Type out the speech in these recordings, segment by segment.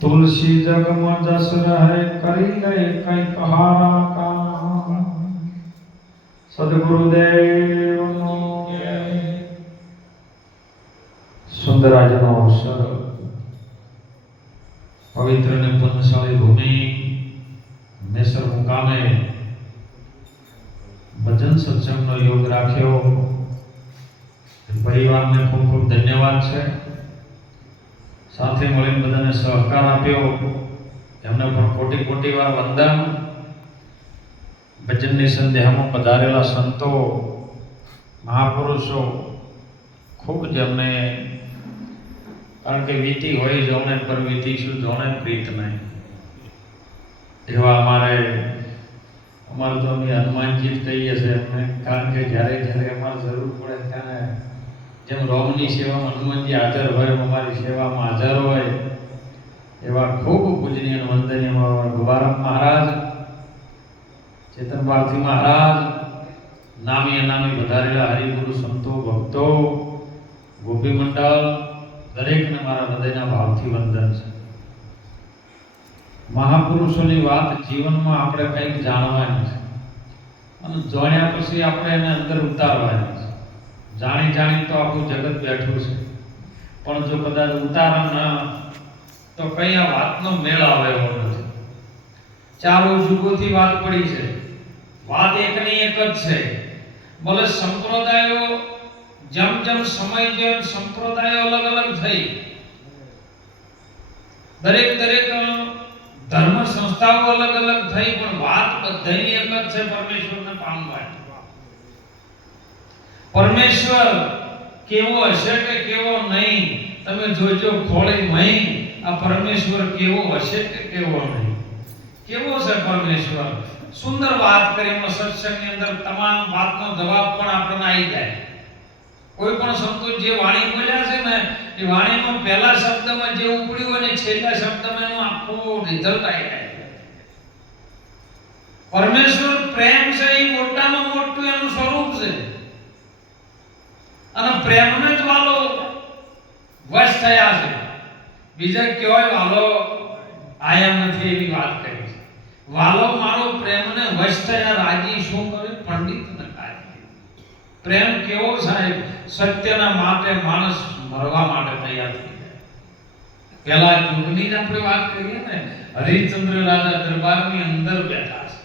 तुलसी जग में जस रहे करी ले कई कहारा का सदगुरुदेव सुंदर આજનો અવસર પવિત્ર ને પુણ્યશાળી ભૂમિ મેસર મુકામે ભજન સત્સંગનો યોગ રાખ્યો. પરિવારને ખૂબ ખૂબ ધન્યવાદ છે. સાથે મળીને બધાને સહકાર આપ્યો એમને પણ કોટી કોટી વાર વંદન. ભજનની સંધ્યામાં પધારેલા સંતો મહાપુરુષો ખૂબ જેમને કારણ કે વીતી હોય જૌને પર વીતીશું જૌને પ્રીત નહીં એવા અમારે તો અમે હનુમાનજી જ કહીએ છીએ એમને. કારણ કે જ્યારે જ્યારે અમારે જરૂર પડે ત્યારે જેમ રોમની સેવામાં હનુમાનજી હાજર હોય અમારી સેવામાં હાજર હોય એવા ખૂબ પૂજનીય અને વંદનીય ગોવારામ મહારાજ, ચેતન ભારતી મહારાજ, નામી અનામી વધારેલા હરિગુરુ સંતો ભક્તો, ગોપી મંડળ દરેકને મારા હૃદયના ભાવથી વંદન છે. મહાપુરુષોની વાત જીવનમાં આપણે કંઈક જાણવાની છે અને જાણ્યા પછી આપણે એને અંદર ઉતારવાની છે. જાણી તો આખું જગત બેઠું છે પણ જો કદાચ ઉતારણ ના તો કઈ આ વાતનો મેળ આવે એવો નથી. ચારો યુગોથી વાત પડી છે, વાત એકની એક જ છે. ભલે સંપ્રદાયો જેમ સમય જેમ સંપ્રદાયો અલગ અલગ થઈ, દરેક ધર્મ સંસ્થાઓ અલગ અલગ થઈ, પણ વાત બધાની એક જ છે, પરમેશ્વરને પામવાની. પરમેશ્વર કેવો હશે કે કેવો નહીં તમે જોજો ખોળી મહી. આ પરમેશ્વર કેવો હશે કે કેવો નહીં, કેવો છે પરમેશ્વર. સુંદર વાત કરી સત્સંગની અંદર તમામ વાતનો જવાબ પણ આપણને આવી જાય. કોઈ પણ સંતો જે વાણી બોલ્યા છે ને એ વાણીમાં પહેલા શબ્દમાં જે ઉપડ્યું અને છેલ્લા શબ્દમાં એનો આખો રિઝલ્ટ આવી જાય. પરમેશ્વર પ્રેમ છે એ મોટામાં મોટું એનું સ્વરૂપ છે અને પ્રેમને જ વાલો વશ થયા છે. બીજા કેવાય વાલો આયા નથી એવી વાત કરી છે. વાલો મારો પ્રેમને વશ થયા રાજી શું કરે પંડિત ન કાજી. પ્રેમ કેવો સાહેબ, સત્યના માટે માણસ મરવા માટે તૈયાર થઈ જાય. પહેલા યુગની જ આપણે વાત કરીએ ને, હરિશ્ચંદ્ર રાજા દરબારની અંદર બેઠા છે,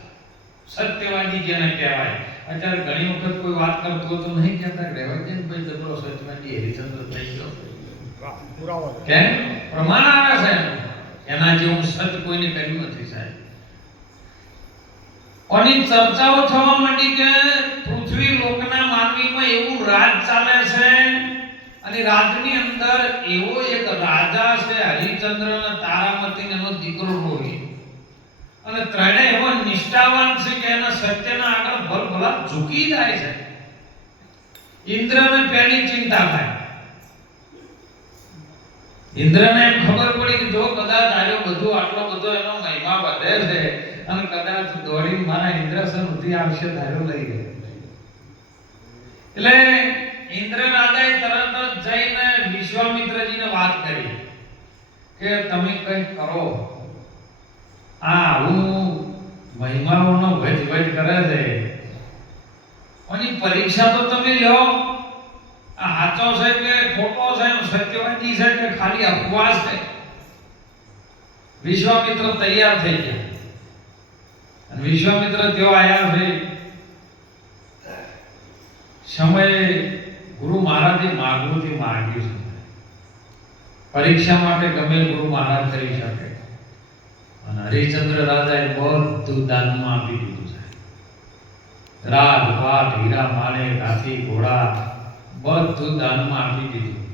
સત્યવાદી જેને કહેવાય. અત્યારે ઘણી વખત કોઈ વાત કરતો તો નહીં કહેતા રહેવાય છે ભાઈ જબરો સત્યવાદી હરિશ્ચંદ્ર થઈ ગયો. કેમ? પ્રમાણ આવે છે એના જેવું સત્ય કોઈને કર્યું નથી સાહેબ. અને ચર્ચાઓ થવા માંડી કે પૃથ્વી લોકના માનવીમાં એવું રાજ ચાલે છે અને રાજની અંદર એવો એક રાજા છે હરિશ્ચંદ્ર અને તારામતી એનો દીકરો રોહિત. અને ત્રણેય એવો નિષ્ઠાવાન છે કે એના સત્યના આગળ ભલભલા ઝૂકી જાય છે. ઇન્દ્રને પહેલી ચિંતા થાય. ઇન્દ્રને ખબર પડી કે જો કદાચ આયો બધું આટલો બધો એનો મહિમા વધે છે અને કદાચ દોડીને મારા ઇન્દ્રસન ઉઠી આવશે ધારો લઈ ગયો. એટલે ઇન્દ્ર રાજાએ તરત જ જઈને વિશ્વામિત્રજીને વાત કરી કે તમે કંઈક કરો. હું મહિમાઓનો વજ કરે છે અને પરીક્ષા તો તમે લ્યો. આ સાચો છે કે ખોટો છે, સત્યવાદી છે કે ખાલી અપવાસ છે. વિશ્વામિત્ર તૈયાર થઈ ગયા અને વિશ્વામિત્ર તેઓ આયા છે. સમયે ગુરુ મહારાજે માગવું માગ્યું છે. પરીક્ષા માટે ગમે ગુરુ મહારાજ કરી શકે અને હરિશ્ચંદ્ર રાજાએ બધું દાનમાં આપી દીધું છે. રાજ પાટ હીરા માણેક હાથી ઘોડા બધું દાનમાં આપી દીધું.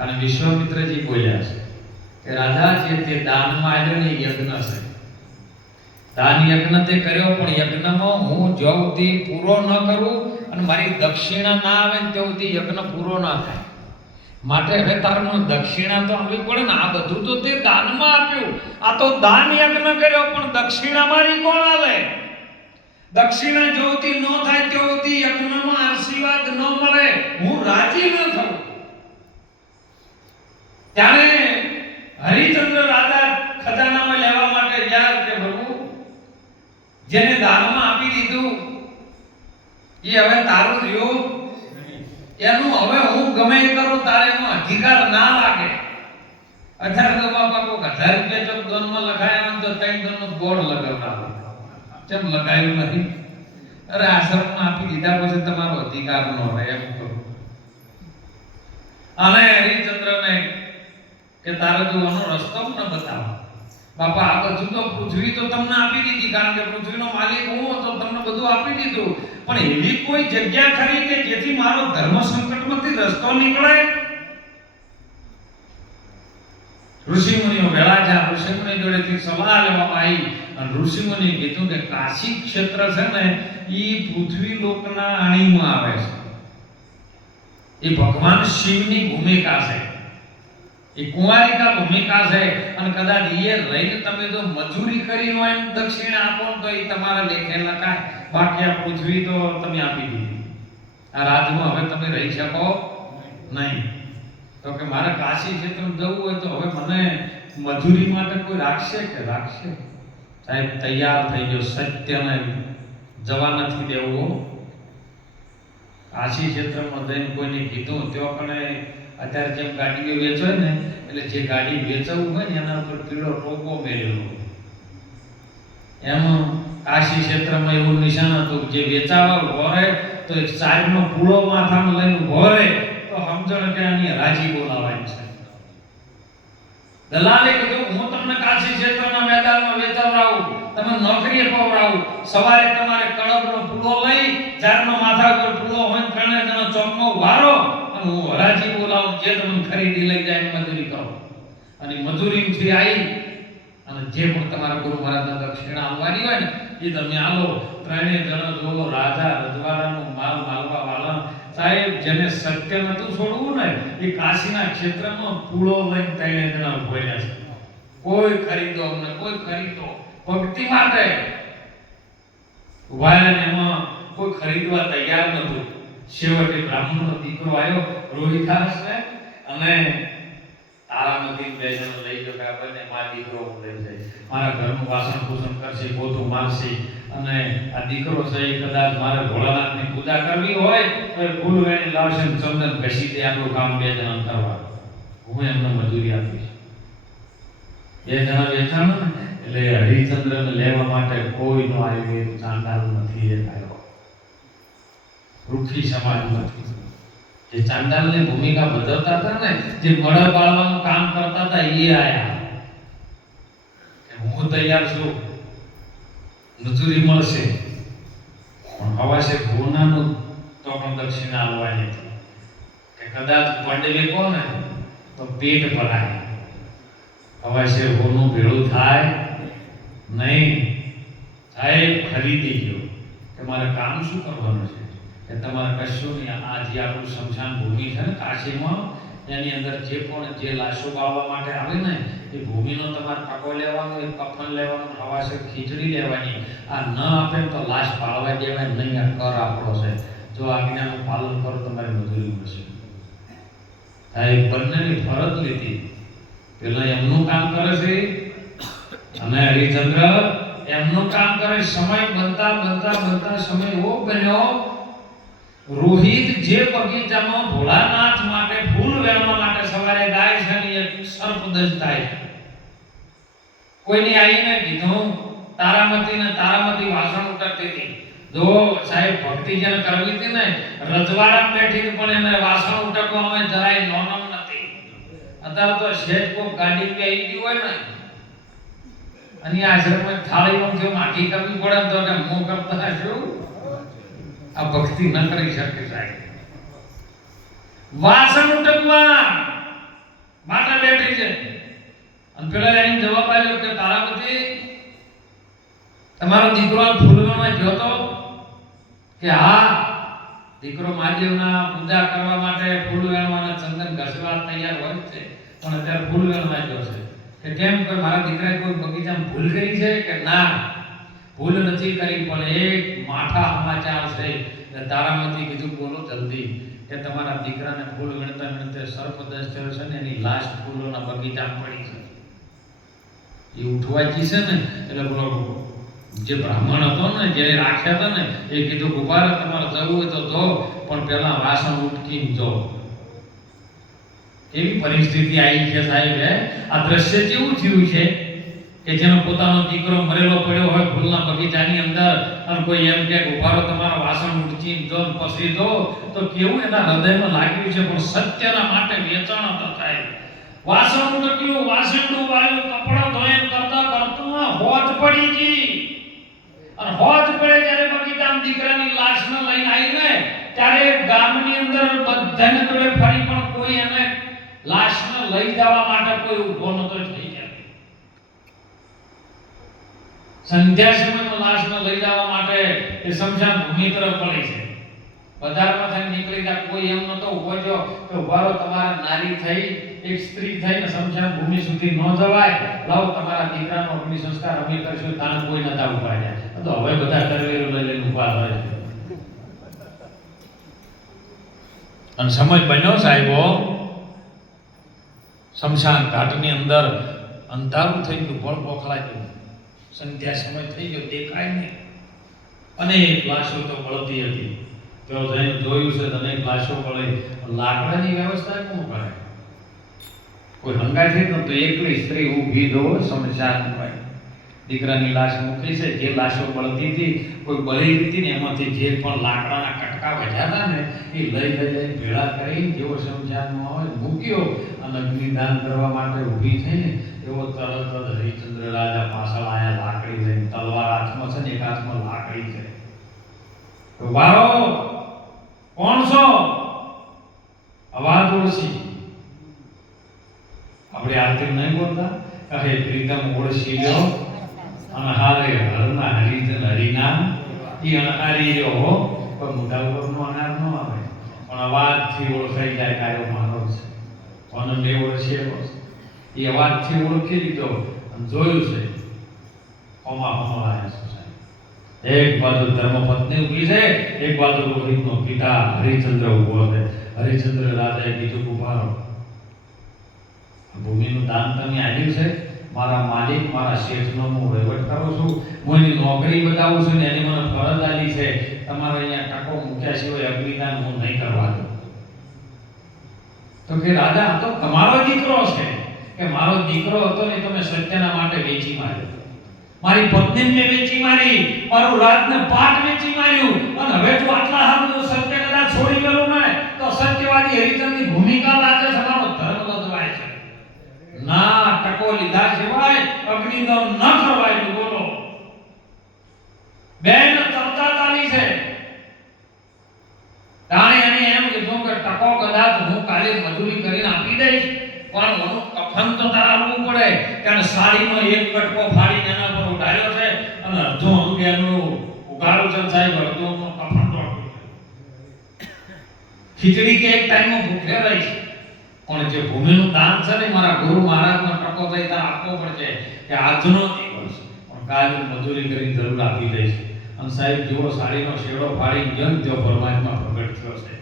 અને વિશ્વામિત્રજી બોલ્યા છે કે રાજા જે તે દાનમાં આવ્યો ને યજ્ઞ છે. દાન યજ્ઞ તે કર્યો પણ યજ્ઞમાં હું જ્યાં સુધી પૂરો ન કરું અને મારી દક્ષિણા ના આવે ને ત્યાં સુધી યજ્ઞ પૂરો ના થાય. માટે હવે તારનો દક્ષિણા તો આપવી પડે ને. આ બધું તો તે દાનમાં આપ્યું. આ તો દાન યજ્ઞ કર્યો પણ દક્ષિણા મારી કોણ આલે? દક્ષિણા જોતી ન થાય ત્યોથી યજ્ઞમાં આશીર્વાદ ન મળે, હું રાજી ન થઉં. ત્યારે હરિશ્ચંદ્ર રાજા ખજાનામાં લેવા માટે ગયા કે પ્રભુ જેને દાનમાં આપી દીધું એ હવે તારું રહ્યું એનું હવે હું ગમે એ કરું તારે એનો અધિકાર ના લાગે. 18 બાપા કો 1000 રૂપિયા જો દોનમાં લખાયા તો 3 દોનનો બોર્ડ લગાવતા કેમ લગાવ્યું નથી? અરે આશ્રમમાં આપી દીધા પછી તમારો અધિકાર ન રહે એમ કહું. અને હરિચંદ્રને કે તારે જોવાનો રસ્તો ન બતાવો બાપા, આ બધું તો પૃથ્વી તો તમને આપી દીધી, કારણ કે પૃથ્વીનો માલિક હું હતો, તમને બધું આપી દીધું, પણ એવી કોઈ જગ્યા ખરી કે જેથી મારો ધર્મ સંકટમાંથી રસ્તો નીકળે? ઋષિમુનિઓ વેળા થયા, ઋષિમુનિ જોડેથી સલાહ લેવામાં આવી અને ઋષિમુનિએ કીધું કે કાશી ક્ષેત્ર છે ને એ પૃથ્વી લોકના અણીમાં આવે છે, એ ભગવાન શિવની ભૂમિકા છે, એ કુંવારિકા ભૂમિકા છે, અને કદાચ એ રહીને તમે જો મજૂરી કરી હોય એમ દક્ષિણ આપો તો એ તમારા લેખે લખાય, બાકી આ પૃથ્વી તો તમે આપી દીધી, આ રાજમાં હવે તમે રહી શકો નહીં. તો કે મારે કાશી ક્ષેત્રમાં જવું હોય તો હવે મને મજૂરી માટે કોઈ રાખશે કે રાખશે? સાહેબ તૈયાર થઈ ગયો, સત્યને જવા નથી દેવું. કાશી ક્ષેત્રમાં જઈને કોઈને કીધું તેઓ પણ અત્યારે જેમ ગાડીઓ વેચોય ને, એટલે જે ગાડી વેચવું હોય ને એના ઉપર પીળો ટોપો મેળેલો, એમ કાશી ક્ષેત્રમાં એવું નિશાન હતું જે વેચાવા ઉભો રહે તો એક ચારનો પૂળો માથામાં લઈને ઉભો રહે તો સમજણ કે આની હરાજી બોલાવાની છે. દલાલે કીધું હું તમને કાશી ક્ષેત્રના મેદાનમાં વેચાવરાવું, તમે નોકરીએ પવરાવું, સવારે તમારે કડબનો પૂળો લઈ ચારનો માથા ઉપર પૂળો હોય ત્રણે જણા ચોકમાં ઉભારો અને હું હરાજી બોલાવું, જે તમને ખરીદી લઈ જાય મજૂરી કરો. અને મજૂરીથી આવી અને જે પણ તમારા ગુરુ મહારાજના દક્ષિણા આવવાની હોય ને એ તમે આલો. ત્રણેય જણા જોવો, રાજા રજવાડાનું માલ માલવા વાળા સાહેબ, જેને સત્ય નતું છોડવું ને એ કાશીના ક્ષેત્રમાં પૂળો લઈને ત્રણેય જણા ઉભર્યા છે. કોઈ ખરીદો અમને, કોઈ ખરીદો, ભક્તિ માટે ઉભા, એમાં કોઈ ખરીદવા તૈયાર નતું. છેવટે બ્રાહ્મણનો દીકરો આવ્યો, રોહિદાસ ને, અને તારામતી બે જણ લઈ ગયો કે બંને મા દીકરો લઈ જાય, મારા ઘરનું વાસણ પૂસણ કરશે, પોતું મારશે, અને આ દીકરો છે એ કદાચ મારે ભોળાનાથની પૂજા કરવી હોય તો ફૂલ વેણી લાવશે ને ચંદન ઘસી દે, આટલું કામ બે જણા કરવા, હું એમને મજૂરી આપીશ. બે જણા વેચાણ ને એટલે હરિચંદ્રને લેવા માટે કોઈનો આવ્યો, ચાંડાલ નથી એ આવ્યો, રૂખી સમાજ નથી. જે ચાંડાલની ભૂમિકા ભજવતા હતા ને, જે મળ પાળવાનું કામ કરતા હતા એ આયા કે હું તૈયાર છું, મજૂરી મળશે, પણ હવા છે ભૂનાનું તો પણ દક્ષિણા આવવાની હતી કે કદાચ પંડવે કોને તો પેટ ભરાય, હવા છે ભૂનું ભેળું થાય નહીં. સાહેબ ખરીદી ગયો કે મારે કામ શું કરવાનું છે કે તમારે કશું નહીં, આ જે આપણું શમશાન ભૂમિ છે ને કાશીમાં, એની અંદર જે પણ જે લાશો બાળવા માટે આવે ને એ ભૂમિનો તમારે ટકો લેવાનો, એક કફન લેવાનું, હવાશે ખીચડી લેવાની. આ ન આપે તો લાશ પાળવા દેવાય નહીં, આ કર આપણો છે, જો આજ્ઞાનું પાલન કરો તમારી મજૂરી મળશે. સાહેબ બંનેની ફરજ લીધી, પેલા એમનું કામ કરે છે અને હરિચંદ્ર એમનું કામ કરે. સમય બનતા બનતા બનતા સમય એવો બન્યો, રોહિત જે બગીચામાં ભોળાનાથ માટે ફૂલ વેણવા માટે સવારે ગાય છે ને એક સર્પદંશ થાય છે. કોઈને આવીને કીધું, તારામતી વાસણ ઉટકતી હતી. જો સાહેબ ભક્તિ જેને કરવી હતી ને, રજવાડા બેઠી પણ એને વાસણ ઉટકવામાં જરાય નોનમ નથી. અત્યારે તો શેઠ કોક ગાડી પે આવી ગયું હોય ને અને આશ્રમમાં થાળીમાં જો માટી કરવી પડે તો કે હું કરતા શું આ ભક્તિ ન કરી શકે સાહેબ. વાસણ ઉટકવા માટે બેઠી છે અને પેલા એમ જવાબ આવ્યો કે તારાપતિ તમારો દીકરો ફૂલવામાં ગયો તો કે હા, દીકરો મહાદેવના પૂજા કરવા માટે ફૂલ વેણવાના ચંદન ઘસવા તૈયાર હોય છે, પણ અત્યારે ફૂલ વેણવા ગયો છે. કે કેમ, કોઈ મારા દીકરાએ કોઈ બગીચામાં ભૂલ કરી છે કે ના? ભૂલ નથી કરી, પણ એક માઠા સમાચાર છે. તારામતી કીધું બોલો જલ્દી કે તમારા દીકરાને ફૂલ ગણતા ગણતે સર્પદંશ થયો છે ને, એની લાશ ફૂલોના બગીચામાં પડી છે. એ ઉઠવાચી છે ને એટલે પેલો જે બ્રાહ્મણ હતો ને જેને રાખ્યા હતા ને એ કીધું ઉભા તમારે જવું હોય તો જો પણ પેલા વાસણ ઉટકીને જો. એવી પરિસ્થિતિ આવી છે સાહેબ. આ દ્રશ્ય કેવું થયું છે કે જેનો પોતાનો દીકરો મરેલો પડ્યો હોય ફૂલના બગીચાની અંદર અને કોઈ એમ કે ઉભારો તમારા વાસણ ઉઠીને જો પછી તો કેવું એના હૃદયમાં લાગ્યું છે. પણ સત્યના માટે વેચાણ હતા સાહેબ. વાસણ ઉઠ્યું, વાસણનું વાળ્યું, કપડા ધોઈને કરતા કરતા હોજ પડી ગઈ. અને હોજ પડે ત્યારે બગીચામાં દીકરાની લાશને લઈને આવીને ત્યારે ગામની અંદર બધાને જોડે ફરી પણ કોઈ એને લાશને લઈ જવા માટે કોઈ ઊભો નતો થઈ જાય. સંધ્યા સમયમાં લાશને લઈ જવા માટે એ શમશાન ભૂમિ તરફ પડી છે. બજારમાંથી નીકળી જાય કોઈ એમ નતો ઊભો જો કે ઉભારો તમારે નારી થઈ એક સ્ત્રી થઈને શમશાન ભૂમિ સુધી ન જવાય, લાવો તમારા દીકરાનો અગ્નિ સંસ્કાર અમે કરશું. તાણ કોઈ નતા ઉભા રહ્યા. તો હવે બધા કરવેરો લઈને ઉભા હોય છે. અને સમય બન્યો સાહેબો, શમશાન ઘાટની અંદર અંધારું થઈ ગયું, ભળ પોખલાઈ ગયું. સંધ્યા સમય થઈ ગયો, દેખાય નહીં. અનેક લાશો તો બળતી હતી. તો જઈને જોયું છે અનેક લાશો બળે. લાકડાની વ્યવસ્થા કોણ કરે? કોઈ હંગાઈ થઈ તો એકલી સ્ત્રી ઊભી દો શમશાન પર. દીકરાની લાશ મૂકી છે. જે લાશો બળતી હતી કોઈ બળી હતી ને એમાંથી જે પણ લાકડાના કટકા વધ્યા હતા ને એ લઈ ભેળા કરી જેવો શમશાનમાં હોય મૂક્યો અને અગ્નિદાન કરવા માટે ઊભી થઈને એવો તરત જ હરિચંદ્ર રાજા પાછળ આયા લાકડી લઈને. તલવાર હાથમાં છે ને એક હાથમાં લાકડી છે. વારો કોણ છો? અવાજ ઓળખી. આપણે આરતી નહીં બોલતા કહે પ્રીતમ ઓળખી લ્યો અનહારે હરના હરિજન હરિના ઈ અનહારી રહ્યો. કોઈ મોઢા ઉપરનો અનાર ન આવે પણ અવાજથી ઓળખાઈ જાય કે આ માનવ છે. કોને બે ઓળખી એવો એ અવાજથી ઓળખી લીધો અને જોયું છે હોમા આવ્યા છે. એક બાજુ ધર્મપત્ની ઊભી છે, એક બાજુ રોહિતનો પિતા હરિચંદ્ર ઊભો છે. હરિચંદ્ર રાજાએ કીધું ઉભા રહો, ભૂમિનું દાન તમે આવ્યું છે. મારા માલિક મારા શેઠનો હું વહીવટ કરું છું, હું એની નોકરી બતાવું છું ને એની મને ફરજ આલી છે. તમારે અહીંયા ટકો મૂક્યા સિવાય અગ્નિદાન હું નહીં કરવા દઉં. તો કે રાજા આ તો તમારો દીકરો છે. કે મારો દીકરો હતો ને તમે સત્યના માટે વેચી માર્યો. મારી પત્નીને વેચી મારી, મારું રાજને પાટ વેચી માર્યું. અને હવે જો આટલા હાથનું સત્ય કદાચ છોડી ગયું ને તો સત્યવાદી હરિચંદ્રની ભૂમિકા લાગે છે. મારો ધર્મ બદલાય છે. ના ટકો લીધા સિવાય અગ્નિદાન ન કરવાય. બોલો બેન ચર્ચા ચાલી છે. તાણે એને એમ કીધું કે ટકો કદાચ હું કાલે મજૂરી કરીને આપી દઈશ પણ ઓનું કફન તો તારાવવું પડે. કારણ સાડીમાં એક કટકો ફાડીને એના પર ઉડાડ્યો છે અને અડધો અંગ એનું ઉગાડું છે સાહેબ. અડધો કફન તો ખીચડી કે એક ટાઈમમાં ભૂખે રહીશ પણ જે ભૂમિનું દાન છે ને મારા ગુરુ મહારાજનો ટકો થઈ તાર આપવો પડશે. કે આજનો દિવસ પણ કાલે મજૂરી કરી જરૂર આપી દઈશ. અને સાહેબ જેવો સાડીનો શેડો ફાડી ગયો ને તેઓ પરમાત્મા પ્રગટ થયો છે.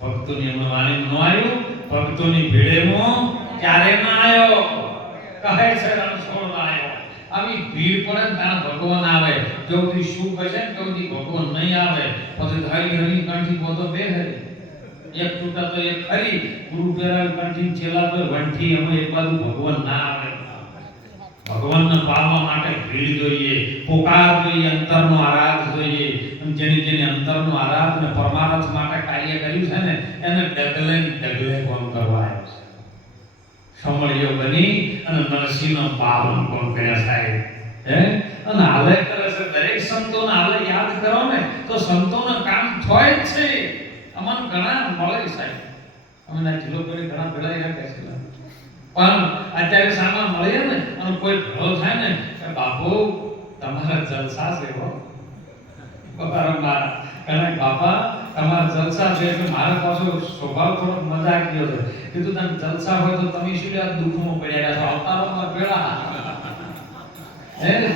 ભક્તોની એમનો વાણી ન આવ્યું, ભક્તોની ભીડેમાં ક્યારે ના આવ્યો. કહે છે રણછોડ આવ્યો. આવી ભીડ પડે ને તારા ભગવાન આવે. જો તું શું કહેશે ને તો ભગવાન નહીં આવે. પછી હરી હરી કંઠી બોતો બે હરી એક ટૂટા તો એક ખરી ગુરુ પેરાવી કંઠી ચેલા તો વંઠી. અમે એક બાજુ ભગવાન ના આવે. ભગવાનને પામવા માટે ભીડ જોઈએ, પોકાર જોઈએ, અંતરનો આરાધ જોઈએ. અને જેની અંતરનો આરાધ ને પરમાર્થ માટે કાર્ય કર્યું છે ને એને ડગલે કોણ કરવા આવ્યો છે. સમળિયો બની અને નરસિંહનો પાવન કોણ કર્યા સાહેબ. અને હાલે કરે છે દરેક સંતોને હાલે યાદ કરો ને તો સંતોનું કામ થાય જ છે. અમને ઘણા મળે સાહેબ. અમે ના જિલ્લો કરી ઘણા ભેળાઈ રાખે છે પણ અત્યારે સામા મળે ને અને કોઈ ભેળો થાય ને કે બાપુ તમારા જલસા છે હો. બાપા તમારા જલસા છે એટલે મારા પાછો સ્વભાવ થોડો મજાકીયો છે. કીધું તમે જલસા હોય તો તમે શું યાર દુઃખમાં પડ્યા છો? અવતારોમાં ભેળા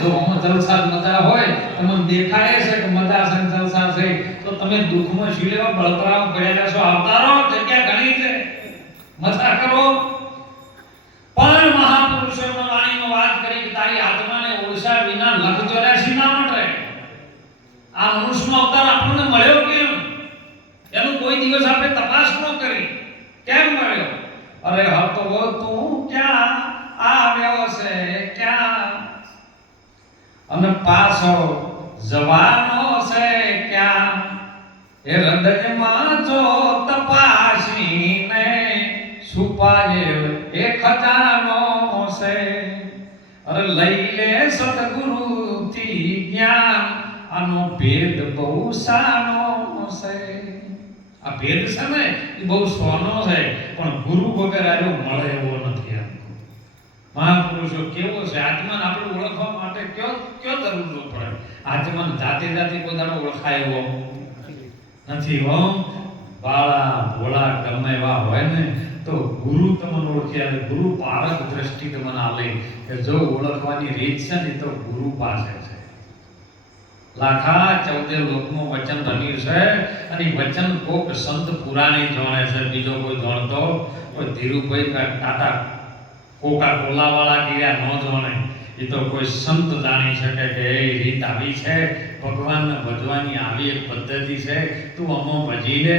જો જલસા મજા હોય તમને દેખાય છે કે મજા છે જલસા છે તો તમે દુઃખમાં શું લેવા બળતરામાં પડ્યા છો? અવતારો જગ્યા ઘણી છે, મજા કરો. પણ મહાપુરુષોની વાણીમાં વાત કરી કે તારી પૂછ્યા વિના લખ 84 ના મળે. આ મનુષ્યનો અવતાર આપણને મળ્યો કેમ? એનું કોઈ દિવસ આપણે તપાસ ન કરી. કેમ મળ્યો? અરે હતો તું ક્યાં આવ્યો છે ક્યાં, અને પાછો જવાનો છે ક્યાં, એ હૃદયમાં જો તપાસીને છુપાયેલ એ ખજાનો છે. અરે લઈ લે સદગુરુથી જ્ઞાન, આનો ભેદ બહુ સાનો છે. આ ભેદ છે ને એ બહુ સોનો છે, પણ ગુરુ વગર આજો મળે એવો નથી. મહાપુરુષો કેવો છે, આત્માને આપણે ઓળખવા માટે કયો તરવું પડે. આત્માને જાતે જાતે પોતાનો ઓળખાય એવો નથી. હો બાળા ભોળા ગમે એવા હોય ને તો ગુરુ તમને ઓળખી આવે. ગુરુ પારક દ્રષ્ટિ તમને આલે કે જો ઓળખવાની રીત છે ને તો ગુરુ પાસે છે. લાખા 14 લોકમાં વચન રમ્યું છે, અને વચન કોક સંત પુરાણી જાણે છે, બીજો કોઈ જાણતો કોઈ ધીરુભાઈ ટાટા કોકા કોલા વાળા ગયા ન જાણે. એ તો કોઈ સંત જાણી શકે કે એ રીત આવી છે, ભગવાનને ભજવાની આવી એક પદ્ધતિ છે, તું અમો ભજી લે,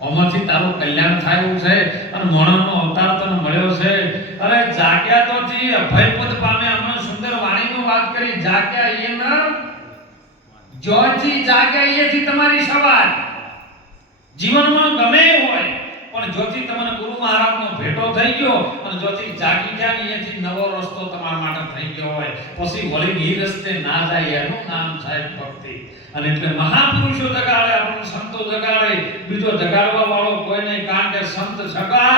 આમાંથી તારું કલ્યાણ થાય એવું છે, અને મોણસનો અવતાર તને મળ્યો છે. અરે જાગ્યા તો થી અભયપદ પામે. હમણાં સુંદર વાણીમાં વાત કરી, જાગ્યા એ ન જોથી જાગ્યા એથી તમારી સવાર જીવનમાં ગમે હોય, પણ જોથી તમને ગુરુ મહારાજનો ભેટો થઈ ગયો અને જોથી જાગી ગયા ને એથી નવો રસ્તો તમારા માટે થઈ ગયો હોય, પછી વળી એ રસ્તે ના જાય એનું નામ સાહેબ ભક્તિ. અને એટલે મહાપુરુષો જગાડે, આપણને સંતો જગાડે, બીજો જગાડવા વાળો કોઈ નહીં. કારણ કે સંત સગા,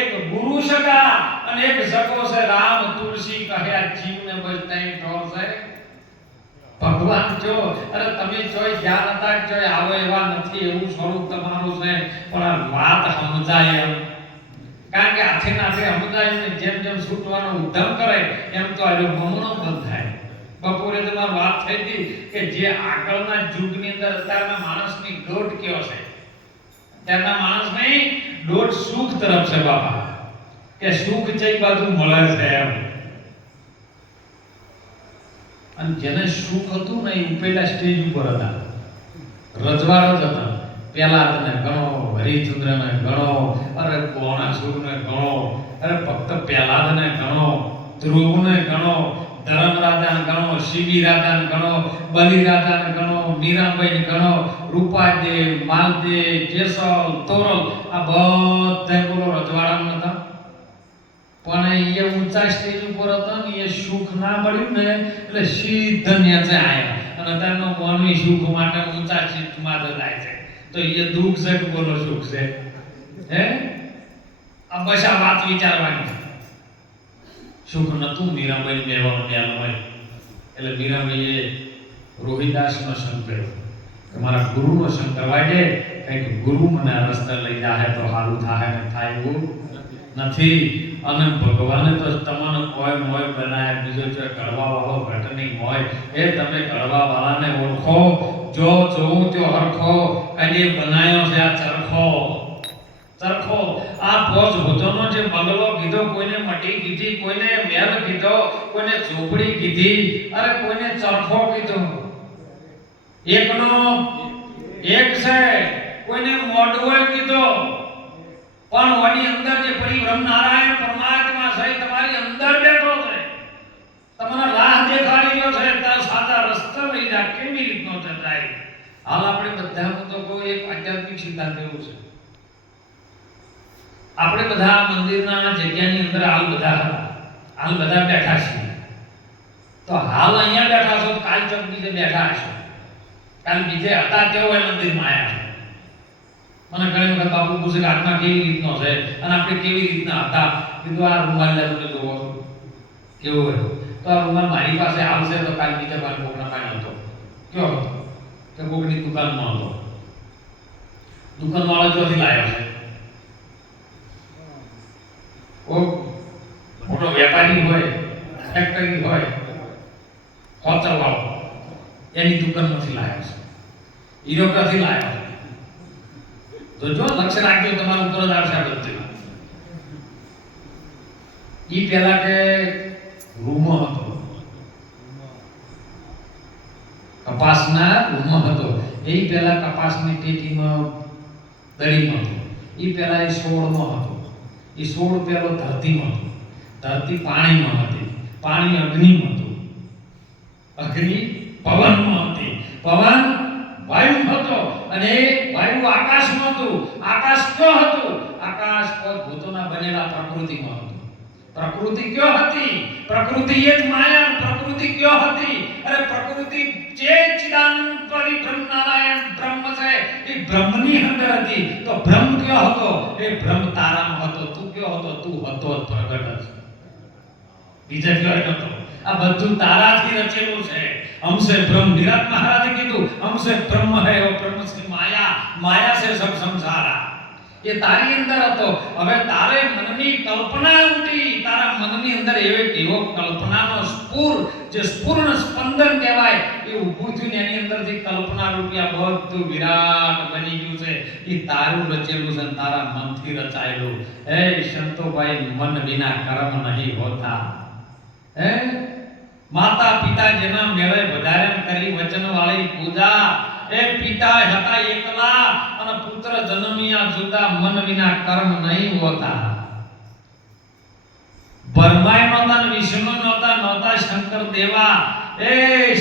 એક ગુરુ સગા, અને એક સગો છે રામ તુલસી કહ્યા જીવને બસ તઈ ઠોર છે ભગવાન. જો અરે તમે જોઈ જ્ઞાન હતા જોઈ આવો એવા નથી, એવું સ્વરૂપ તમારું છે. પણ આ વાત સમજાય એમ, કારણ કે હાથે નાથે સમજાય ને જેમ જેમ છૂટવાનો ઉદ્યમ કરે એમ તો આજે મમનો બંધ થાય. બપોરે તમારી વાત થઈ હતી કે જે આગળના યુગની અંદર અત્યારના માણસની દોટ કયો છે, અત્યારના માણસની દોટ સુખ તરફ છે બાપા, કે સુખ કઈ બાજુ મળે છે એમ. અને જેને સુખ હતું ને એ ઉપેલા સ્ટેજ ઉપર હતા, રજવાડો જ હતા. પેલાદને ગણો, હરિચંદ્રને ગણો, અરે કોણાસુરને ગણો, અરે ભક્ત પેલાદને ગણો, ધ્રુવને ગણો, ધર્મરાજાને ગણો, શિવી રાજાને ગણો, બલિ રાજાને ગણો, મીરાબાઈને ગણો, રૂપાદેવ, માલદેવ, કેશવ, તોરલ, આ બધા બોલો રજવાડામાં હતા. પણ એ ઊંચા સ્ટેજ ઉપર હતા ને એ સુખ ના મળ્યું ને એટલે સીધા નીચે આવ્યા. અને અત્યારનો માનવી સુખ માટે ઊંચા સીટમાં જાય છે, તો એ દુઃખ છે કે બોલો સુખ છે? હે આ બસ આ વાત વિચારવાની. સુખ નતું મીરાબાઈ મેળવાનું હોય એટલે મીરાબાઈએ રોહિદાસનો સંગ કર્યો કે મારા ગુરુનો સંગ કરવા દે, કંઈક ગુરુ મને આ રસ્તે લઈ જાય તો સારું થાય ને થાય એવું નથી. અને ભગવાને તો તમને કોઈ મોય બનાયા, બીજો જો કડવા વાળો ઘટ નહીં હોય. એ તમે કડવા વાળાને ઓળખો, જો જોઉં ત્યો હરખો, અને બનાયો છે આ ચરખો. ચરખો આ પોચ ભૂતોનો જે બંગલો કીધો, કોઈને મટી કીધી, કોઈને મહેલ કીધો, કોઈને ઝૂંપડી કીધી, અરે કોઈને ચરખો કીધો. એકનો એક છે, કોઈને મોઢું કીધો, પણ વની અંદર જે પરિબ્રહ્મ નારાયણ પરમાત્મા છે તમારી અંદર બેઠો છે, તમને રાહ દેખાડી રહ્યો છે, ત્યાં સાચા રસ્તે લઈ જા. કેવી રીતનો જતાય? હાલ આપણે બધાનું તો કોઈ એક આધ્યાત્મિક સિદ્ધાંત એવું છે, આપણે બધા મંદિરના જગ્યાની અંદર હાલ બધા બેઠા છીએ. તો હાલ અહીંયા બેઠા છો, કાલ ચોક બીજે બેઠા હશો, કાલ બીજે હતા તેઓ મંદિરમાં આવ્યા છે. મને ઘણી વખત બાપુ પૂછે કે આત્મા કેવી રીતનો છે અને આપણે કેવી રીતના હતા. કીધું આ રૂમાલ લેતો જોવો કેવો હોય, તો આ રૂમાલ મારી પાસે આવશે તો કાલ બીજા બાર કોકના પાસે હતો. કયો હતો? કે કોકની દુકાનમાં હતો. દુકાનવાળો જોથી લાવ્યો છે, મોટો વેપારી હોય, ફેક્ટરી હોય, હોટલ વાળો, એની દુકાનમાંથી લાવ્યો છે, હીરોકાથી લાવ્યો છે. તો જો લક્ષ્ય રાખજો, તમારા ઉપર જ આવશે આ બધું. ઈ પહેલા કે રૂમો હતો, કપાસના રૂમ હતો. એ પહેલા કપાસની ટેટીમાં દડીમાં હતો. એ પહેલા એ સોળમાં હતો. એ સોળ પહેલો ધરતીમાં હતો. ધરતી પાણીમાં હતી. પાણી અગ્નિમાં હતું. અગ્નિ પવનમાં હતી. પવન વાયુ હતો અને એ વાયુ આકાશમાં હતું. આકાશ કયો હતું? આકાશ ભૂતોના બનેલા પ્રકૃતિમાં હતું. પ્રકૃતિ કયો હતી? પ્રકૃતિ એ જ માયા. પ્રકૃતિ કયો હતી? અરે પ્રકૃતિ જે ચિદાનંદ પરિબ્રહ્મ નારાયણ બ્રહ્મ છે એ બ્રહ્મની અંદર હતી. તો બ્રહ્મ કયો હતો? એ બ્રહ્મ તારામાં હતો. તું કયો હતો? તું હતો જ પ્રગટ જ. બીજા કયો હતો? આ બધું તારાથી રચેલું છે. हमसे ब्रह्म विराट महाराज कीधु हमसे ब्रह्म है और ब्रह्म से माया माया से सब संसारा ये तारी अंदर હતો. હવે તારે મનની કલ્પના ઉઠી. તારા મનની અંદર એવો કલ્પનાનો સ્ફુર જે સ્ફુર્ણ સ્પંદન કહેવાય એ ઊભું થયું ને એની અંદરથી કલ્પના રૂપિયા બધું વિરાટ બની ગયું છે. એ તારું રચેલું છે. તારા મનથી રચાયેલું. હે સંતોભાઈ, મન વિના કર્મ નહીં હોતા. હે માતા પિતા જેના મેળે વધારે કરી વચન વાળી પૂજા. એ પિતા હતા એકલા અને પુત્ર જન્મિયા જુદા. મન વિના કર્મ નહીં હોતા. બ્રહ્માય નહોતા ને વિષ્ણુ નહોતા શંકર દેવા. એ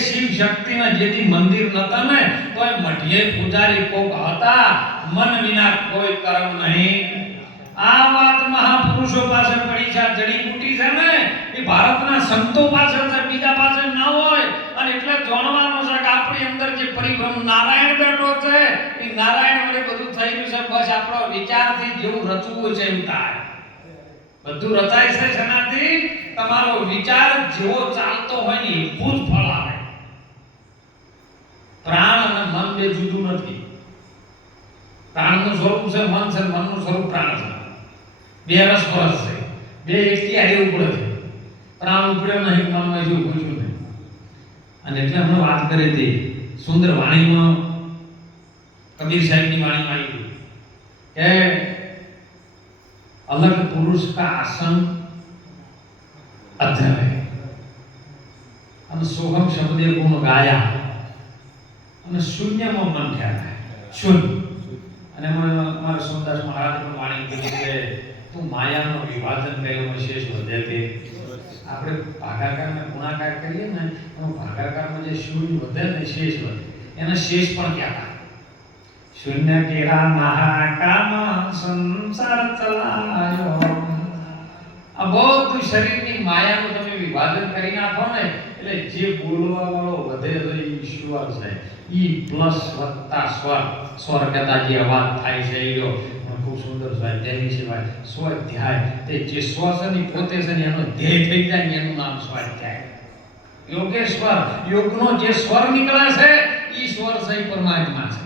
શિવ શક્તિના જેથી મંદિર નહોતા ને તોય મઠીએ પૂજારી કોક હતા. મન વિના કોઈ કર્મ નહીં. આ વાત મહાપુરુષો પાસે પડી છે. જડીબુટી છે ને એ ભારતના સંતો પાસે છે, બીજા પાસે ન હોય. અને એટલે જાણવાનો છે કે આપણી અંદર જે પરિબ્રહ્મ નારાયણ બેઠો છે એ નારાયણ વડે બધું થઈ રહ્યું છે. બસ આપણો વિચારથી જેવું રચવું છે એવું થાય. બધું રચાય છે શેનાથી? તમારો વિચાર જેવો ચાલતો હોય ને એવું જ ફળ આવે. પ્રાણ અને મન બે જુદું નથી. પ્રાણનું સ્વરૂપ છે મન છે, મનનું સ્વરૂપ પ્રાણ છે. બે રસપરસ છે. બે એકથી હારી ઉપડે છે. પ્રાણ ઉપડ્યો નહીં, મનમાં જેવું પૂછ્યું નહીં. અને એટલે હમણાં વાત કરી હતી સુંદર વાણીમાં કબીર સાહેબની વાણીમાં આવી કે अलग पुरुष का आसन अध्र है અને સોહમ શબ્દે ગુણ ગાયા અને શૂન્યમાં મન ઠેરાય. શૂન્ય. અને મારા સોમદાસ મહારાજ પણ વાણી કીધી કે તું માયાનો વિભાજન કર્યો શેષ વધે તે. આપણે ભાગાકારને ગુણાકાર કરીએ ને એનો ભાગાકારમાં જે શૂન્ય વધે ને શેષ વધે એના શેષ પણ કહેતા. શૂન્ય કેરા મહાકામ સંસાર ચલાયો. આ બધું શરીરની માયાનું તમે વિભાજન કરી નાખો ને એટલે જે બોલવા વાળો વધે છે એ ઈશ્વર છે. ઈ પ્લસ વત્તા સ્વર. સ્વર કહેતા જે અવાજ થાય છે એ ખૂબ સુંદર સ્વાધ્યાય સિવાય સ્વાધ્યાય તે જે સ્વ છે ને પોતે છે ને એનો ધ્યેય થઈ જાય ને એનું નામ સ્વાધ્યાય. યોગેશ્વર. યોગનો જે સ્વર નીકળે છે ઈ સ્વર છે પરમાત્મા છે.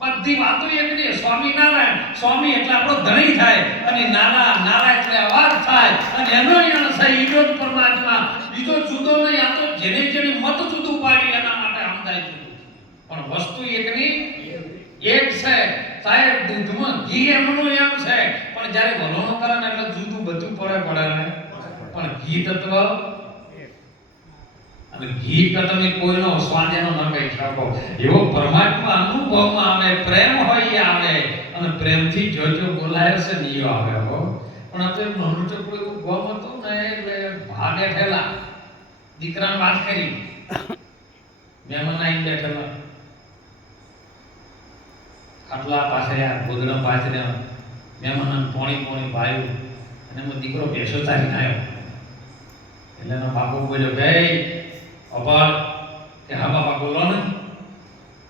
બધી વાતો એકની. સ્વામિનારાયણ. સ્વામી એટલે આપણો ધણી થાય અને નારા એટલે અવાજ થાય અને એનો યણ છે ઈજો જ પરમાત્મા. બીજો જુદો નહીં. આ તો જેને જેને મત જુદું પાડ્યું એના માટે સમજાય જુદું. પણ વસ્તુ એકની એક છે. સાહેબ દૂધમાં ઘી એમનું એમ છે પણ જ્યારે વલોણો કરે ને એટલે જુદું બધું પડે ને પણ ઘી તત્વ અને ઘી કે તમે કોઈનો સ્વાદ એનો ન કહી શકો. એવો પરમાત્મા અનુભવમાં આવે. પ્રેમ હોય આવે અને પ્રેમથી જો બોલાય છે ને યો આવે હો. પણ અત્યારે નાનું છોકરું એવું ગમ હતું ને એટલે ભાગે બેઠેલા દીકરાને વાત કરી મહેમાન આવીને બેઠેલા ખાટલા પાસે ગોદડા પાસે મહેમાન પોણી ભાઈ અને એનો દીકરો ભેંસો ચાલીને આવ્યો. એટલે એનો બાપુ બોલ્યો ભાઈ અપાર કે હા બાપા બોલો ને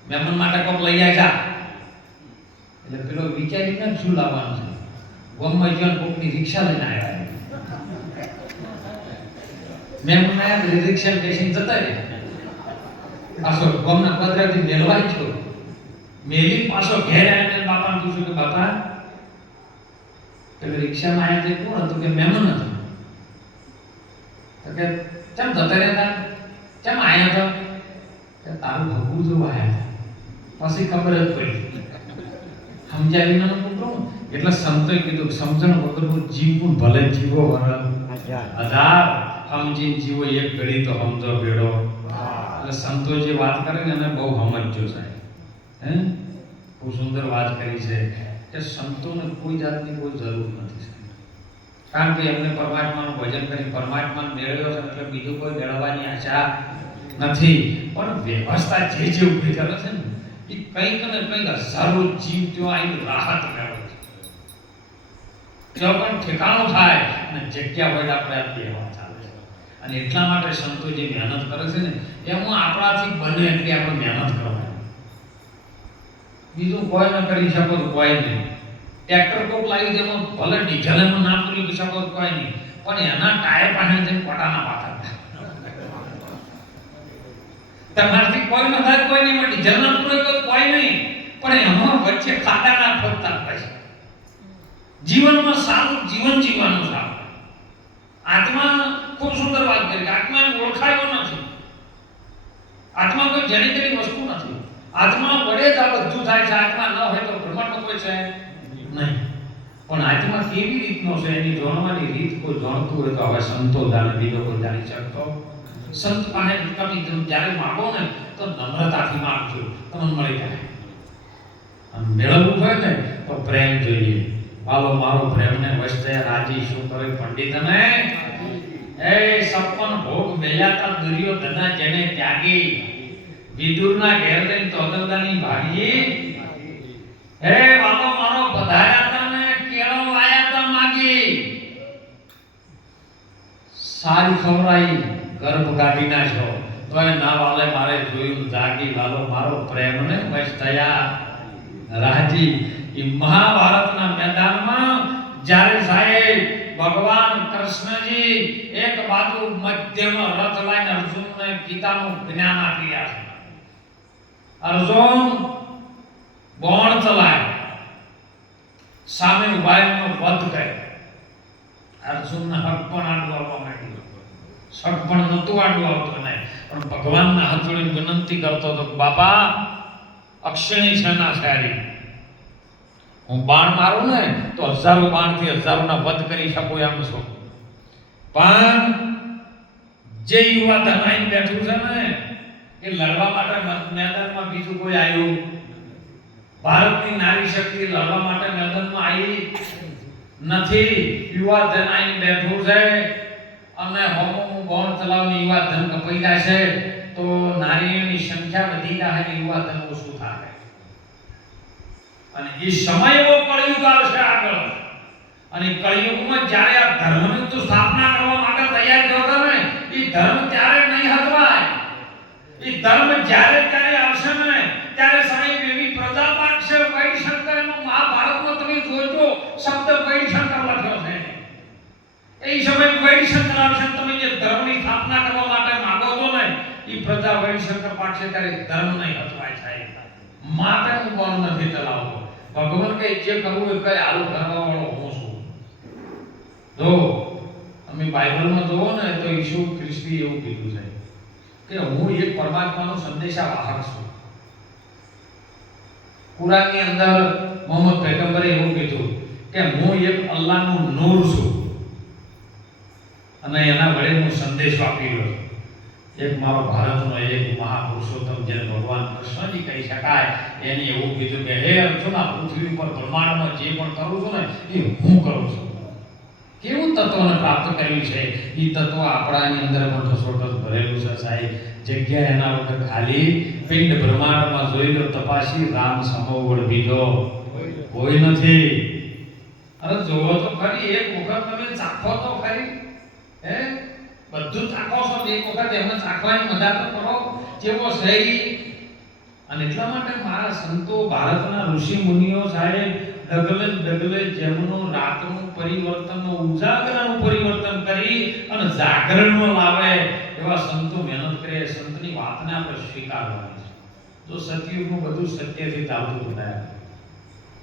મહેમાન માટે કોક લઈ આવ્યા. એટલે પેલો વિચારીને શું લાવવાનું છે. ગમમાં જન કોકની રિક્ષા લઈને આવ્યા. મહેમાન આવ્યા રિક્ષા બેસીને જતા રહે. પાછો ગમના પદરાથી મેળવાય છો. મેલી પાછો ઘેર આવીને બાપાને પૂછ્યું કે બાપા પેલો રિક્ષામાં આવ્યા તે કોણ હતું? કે મહેમાન હતું. તો કે કેમ જતા રહેતા? કેમ આયા હતા? કે તારું ભગવું જો આયા હતા. પછી ખબર જ પડી. સમજાવી ના પુત્રો. એટલે સંતોએ કીધું સમજણ વગરનું જીવવું ભલે જીવો હજાર સમજીને જીવો એક ઘડી તો સમજો ભેડો. એટલે સંતો જે વાત કરે ને એને બહુ સમજજો સાહેબ. હે બહુ સુંદર વાત કરી છે કે સંતોને કોઈ જાતની કોઈ જરૂર નથી. કારણ કે એમને પરમાત્માનું ભજન કરી પરમાત્માને મેળવ્યો છે એટલે બીજું કોઈ મેળવવાની આશા નથી. પણ વ્યવસ્થા જે ઊભી કરે છે ને એ કંઈક ને કંઈક હજારો જીવ ત્યાં આવીને રાહત મેળવે છે. જો પણ ઠેકાણું થાય અને જગ્યા હોય આપણે આ બેવા ચાલે છે. અને એટલા માટે સંતો જે મહેનત કરે છે ને એમાં આપણાથી બને એટલી આપણે મહેનત કરવાની. બીજું કોઈ ન કરી શકો તો કોઈ નહીં. ટ્રેક્ટર કોક લાવી દેમાં ભલે ડીઝલ એમાં ના પૂરી શકો તો કોઈ નહીં, પણ એના ટાયર પાસે જઈને પોતાના પાથર તમારાથી કોઈ ન થાય કોઈ નહીં, ડીઝલ ના પૂરે કોઈ નહીં, પણ એમાં વચ્ચે ખાડા ના ખોદતા પછી જીવનમાં સારું જીવન જીવવાનું સારું. આત્મા ખૂબ સુંદર વાત કરી. આત્મા ઓળખાયો નથી. આત્મા કોઈ જણી તેની વસ્તુ નથી. આત્મા વડે જ આ બધું થાય છે. આત્મા ન હોય તો બ્રહ્માંડ કોઈ છે નહીં. પણ આત્મા કેવી રીતનો છે એની જાણવાની રીત કોઈ જાણતું હોય તો હવે સંતો જાણે, બીજો કોઈ જાણી શકતો. સંત પાસે તમે જ્યારે માગો ને તો નમ્રતાથી માગજો, તમને મળી જાય. અને મેળવવું હોય ને તો પ્રેમ જોઈએ. વાલો મારો પ્રેમને વસ્તે રાજી શું કરે પંડિતને એ 56 ભોગ મેલ્યાતા દુર્યોધના જેને ત્યાગી વિદુરના ઘેર જઈને તોદરદાની ભાગી હે વાલો મારો પધાર્યા તા ને કેળો લાયા તા માગી સારી ખવરાઈ ગર્ભ કાઢી નાખ્યો તો એ ના વાલે મારે જોયું જાગી વાલો મારો પ્રેમને વશ થયા રાજી. એ મહાભારતના મેદાનમાં જ્યારે સાહેબ ભગવાન કૃષ્ણજી એક બાજુ મધ્યમાં રથ લઈને અર્જુનને ગીતાનું જ્ઞાન આપી રહ્યા છે. અર્જુન બોણ ચલાય સામે ઉભાયનો વધ કર્યો. અર્જુનના હક પણ આડું આવવા માંડ્યું. શક પણ નહોતું આડું આવતું નહીં, પણ ભગવાનના હાથ જોડીને વિનંતી કરતો હતો બાપા અક્ષણી છે ના સારી, હું બાણ મારું ને તો હજારો બાણથી હજારોના વધ કરી શકું એમ છું. પણ જે યુવા ધનાઈને બેઠું છે ને એ લડવા માટે મેદાનમાં બીજું કોઈ આવ્યું. ભારતની નારી શક્તિ લડવા માટે મેદાનમાં આવી નથી. યુવા ધન આઈને બેઠું છે અને હોમોનું બોણ ચલાવવાની યુવા ધન કપાઈ જાય છે તો નારીઓની સંખ્યા વધી જાય અને યુવા ધન ઓછું થાય. અને એ સમય એવો કળિયુગ આવશે આગળ. અને કળિયુગમાં જ્યારે આ ધર્મની તો સ્થાપના કરવા માટે તૈયાર થયો ને એ ધર્મ ત્યારે નહીં હટવાય. એ ધર્મ જ્યારે ત્યારે આવશે ને ત્યારે સાહેબ એવી પ્રજા પાકશે. વૈશંકર એમાં મહાભારતમાં તમે જોજો શબ્દ વૈશંકર લખ્યો છે. એ સમય વૈશંકર આવશે. તમે જે ધર્મની સ્થાપના કરવા માટે માંગો છો ને એ પ્રજા વૈશંકર પાકશે ત્યારે ધર્મ નહીં હટવાય સાહેબ. માટે હું કોણ નથી ચલાવતો. ભગવાન કે જે કરવું એ કઈ હાલ કરવા વાળો હું છું. જો તમે બાઇબલમાં જોવો ને તો ઈસુ ખ્રિસ્તી એવું કીધું છે કે હું એક પરમાત્માનો સંદેશા વાહક છું. કુરાનની અંદર મોહમ્મદ પૈગંબરે એવું કીધું કે હું એક અલ્લાહનું નૂર છું અને એના વડે હું સંદેશો આપી રહ્યો છું. એક મારો ભારતનો એક મહાપુરુષોત્તમ જેને ભગવાન કૃષ્ણજી કહી શકાય એને એવું કીધું કે હે અર્જુન આ પૃથ્વી પર બ્રહ્માંડમાં જે પણ કરું છું ને એ હું કરું છું. કેવું તત્વને પ્રાપ્ત કર્યું છે એ તત્વ આપણાની અંદર પણ ઠસોઠસ ભરેલું છે સાહેબ. જગ્યા એના વગર ખાલી પિંડ બ્રહ્માંડમાં જોઈ લો તપાસી રામ સમોવડ બીજો કોઈ નથી. અરે જોવો તો ખરી એક વખત તમે ચાખો તો ખરી. હે બધું ચાખો છો એક વખત એમને ચાખવાની મજા તો કરો જેવો છે. અને એટલા માટે મારા સંતો ભારતના ઋષિ મુનિઓ સાહેબ ડગલે જેમનું રાતનું પરિવર્તન ઉજાગરાનું પરિવર્તન કરી અને જાગરણમાં લાવે એવા સંતો મહેનત કરે. સંતની વાતને આપણે સ્વીકારવાની છે. જો સતયુગનું બધું સત્યથી ચાલતું હતા.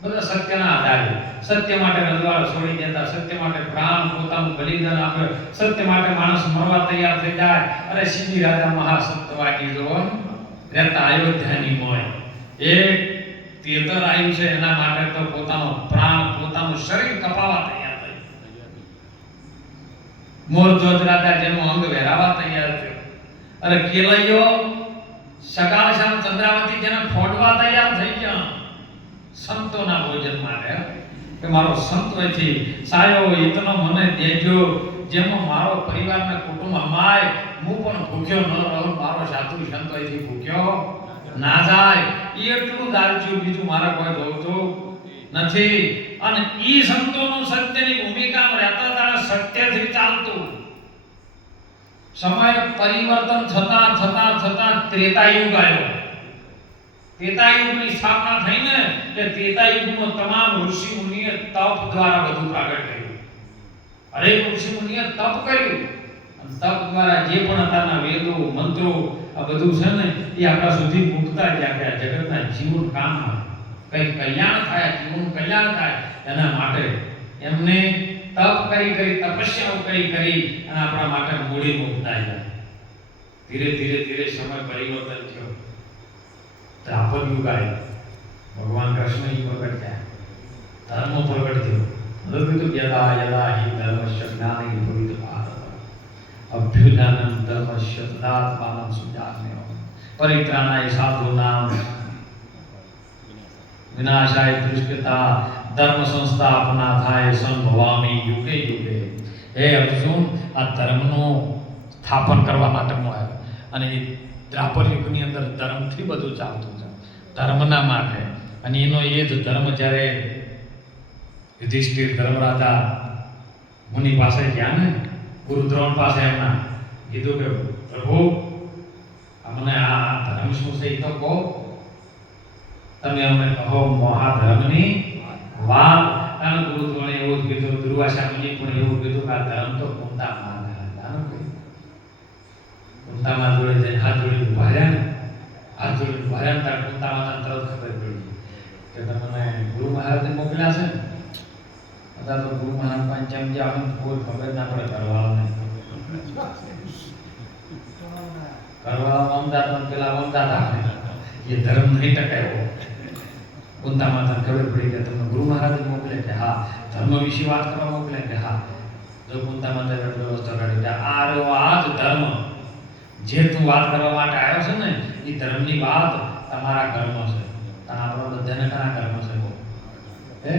બધા સત્યના આધારે સત્ય માટે રજવાડો છોડી દેતા, સત્ય માટે પ્રાણ પોતાનું બલિદાન આપે, સત્ય માટે માણસ મરવા તૈયાર થઈ જાય. અરે સિંધી રાજા મહાસત્યવાદી જો રહેતા અયોધ્યાની મોય એક તેતર આવ્યું છે એના માટે તો પોતાનો પ્રાણ પોતાનું શરીર કપાવા તૈયાર થઈ. મોર જોજરાતા જેનો અંગ વેરાવા તૈયાર થયો. અરે કેલૈયો સકાળ શામ ચંદ્રાવતી જેને ફોડવા તૈયાર થઈ ગયા સંતોના ભોજન માટે કે મારો સંત વેથી સાયો ઇતનો મને દેજો જેમાં મારો પરિવારને કુટુંબ અમાય હું પણ ભૂખ્યો ન રહું મારો સાધુ સંત વેથી ભૂખ્યો ના જાય એટલું દાલચ્યું બીજું મારા કોઈ જોતું નથી. અને ઈ સંતોનું સત્યની ભૂમિકામાં રહેતા તારા સત્યથી ચાલતું. સમય પરિવર્તન થતા ત્રેતાયુગ આવ્યો. ત્રેતાયુગની સ્થાપના થઈને કે ત્રેતાયુગમાં તમામ ઋષિ મુનિએ તપ દ્વારા બધું પ્રગટ કર્યું. હરેક ઋષિ મુનિએ તપ કર્યું અને તપ દ્વારા જે પણ હતા વેદો મંત્રો આ બધું છે ને એ આપણા સુધી મુકતા ગયા કે જગતના જીવન કામ કઈ કલ્યાણ થાય જીવન કલ્યાણ થાય એના માટે એમને તપ કરી તપસ્યાઓ કરી અને આપણા માટે મૂડી મુકતા ગયા. ધીરે સમય પરિવર્તન થયો. દ્વાપર યુગ આવ્યો. ભગવાન કૃષ્ણ ઈ પ્રગટ થયા. ધર્મ પ્રગટ થયો. લઘુત યદા યદા હિ ધર્મસ્ય જ્ઞાને ભવિત ભારત અભ્યુદાનં ધર્મસ્ય તદાત્માनं સુજામ્ય પરિત્રાણાય સાધૂનાં વિનાશાય દુષ્કૃતા ધર્મ સંસ્થાપના થાય સંભવામી યુગે યુગે. હે અર્જુન આ ધર્મનું સ્થાપન કરવા માટે હું આવ્યો અને એ દ્વાપર યુગની અંદર ધર્મથી બધું ચાલતું છે ધર્મના માટે. અને એનો એ જ ધર્મ જ્યારે યુધિષ્ઠિર ધર્મરાજા મુનિ પાસે ગયા ને ગુરુ દ્રોણ પાસે એમના કીધું કે પ્રભુ અમને આ ધર્મ શું છે એ તો કહો. તમે અમને કહો મહાધર્મની વાત. કારણ ગુરુ દ્રોણે એવું જ કીધું દુર્વાસા મુનિ પણ એવું કીધું કે આ ધર્મ તો કુંતામાં કુંતામાં જોડે જઈને હાથ જોડીને ઉભા રહ્યા ને ત્યારે કુંતામાં તરત ખબર પડી કે તમને ગુરુ મહારાજે મોકલ્યા છે ને. બધા તો ગુરુ મહારાજ પંચાયત જ્યાં આવે કોઈ ખબર ના પડે કરવાળાને મમતા તો પેલા મમતા હતા એ ધર્મ નહીં ટકાયો. કુંતામાં તને ખબર પડી કે તમને ગુરુ મહારાજે મોકલે કે હા ધર્મ વિશે વાત કરવા મોકલે કે હા. જો કુંતામાં વ્યવસ્થા કાઢી આ જ ધર્મ જે તું વાત કરવા માટે આવ્યો છે ને એ ધર્મની વાત તમારા ઘરમાં છે. આપણા બધાને કના ઘરમાં છે હે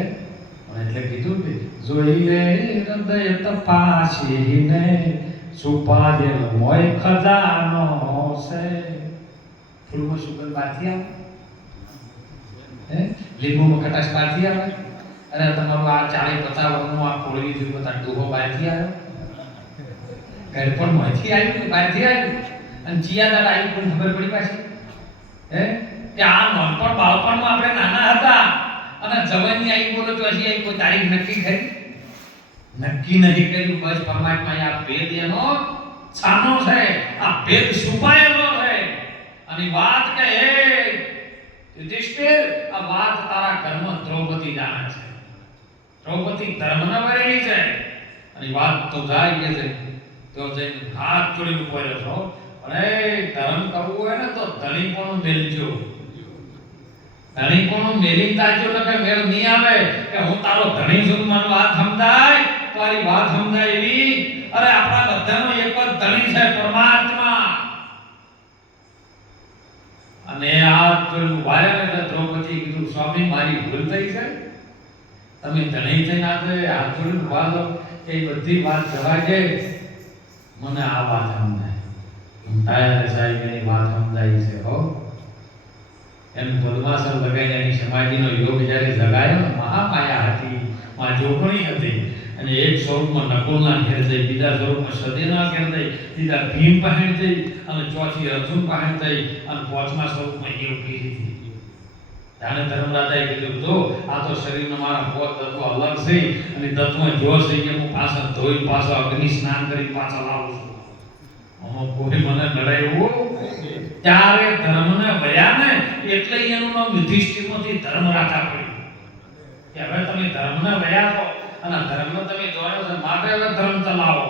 પણ એટલે કીધું કે જોઈ લે હૃદય તપાસીને છુપાયેલ મોય ખજાનો છે. ફૂલમાં સુગંધ બહારથી આવે હે લીંબુમાં ખટાશ બહારથી આવે. અરે તમારું આ 40-50 વર્ષનું આ ખોળવી થયું બધા ડોહો બહારથી આવ્યો ઘરપણ માંથી આવ્યું કે બહારથી આવ્યું. અને જીયાદાર આવી કોઈને ખબર પડી પાછી હે કે આ નાનપણ બાળપણમાં આપણે નાના હતા અને જવાની આવી બોલો તો હજી આવી કોઈ તારીખ નક્કી કરી નક્કી નથી કર્યું. બસ પરમાત્માએ આ ભેદ એનો છાનો છે. આ ભેદ છુપાયેલો છે. અને વાત કે હે યુધિષ્ઠિર આ વાત તારા ઘરમાં દ્રૌપદી જાણે છે. દ્રૌપદી ધર્મના વરેલી છે. અને વાત તો જાય કે છે તો જઈને હાથ જોડીને ઉભો રહ્યો છો. અરે ધર્મ કરવું હોય ને તો ધણીપણું મેલજો. ધણીપણું મેલી તાજો તો કે મેળ નહીં આવે કે હું તારો ધણી છું મને વાત સમજાય તારી વાત સમજાય એવી. અરે આપણા બધાનો એક જ ધણી છે પરમાત્મા. અને આ જોયું વાર્યા એટલે દ્રૌપદી કીધું સ્વામી મારી ભૂલ થઈ છે. તમે ધણી થઈને આજે હાથ જોડીને ઉભા લો કે બધી વાત જવા જાય મને આ વાત સમજાય. તારે સાહેબ એની વાત સમજાય છે હો. એમ પદ્માસન લગાઈને એની સમાધિનો યોગ જ્યારે જગાયો ને મહામાયા હતી માં જોગણી હતી. અને એક સ્વરૂપમાં નકુલના ઘેર જઈ બીજા સ્વરૂપમાં સદેના ઘેર જઈ બીજા ભીમ પહેણ જઈ અને ચોથી અર્જુન પહેણ જઈ અને પાંચમા સ્વરૂપમાં એ ઉભી હતી. ત્યારે ધર્મરાજાએ કીધું જો આ તો શરીરના મારા પોત તત્વ અલગ છે અને તત્વ જો છે કે હું પાછા ધોઈ પાછો અગ્નિ સ્નાન કરી પાછા લાવું છું. કોઈ મને લડાયું ત્યારે ધર્મને ભયા ને એટલે એનું નામ યુધિષ્ઠિરમાંથી ધર્મરાજા પડ્યું કે હવે તમે ધર્મને ભયા છો અને ધર્મ તમે દોડ્યો છે માટે હવે ધર્મ ચલાવો.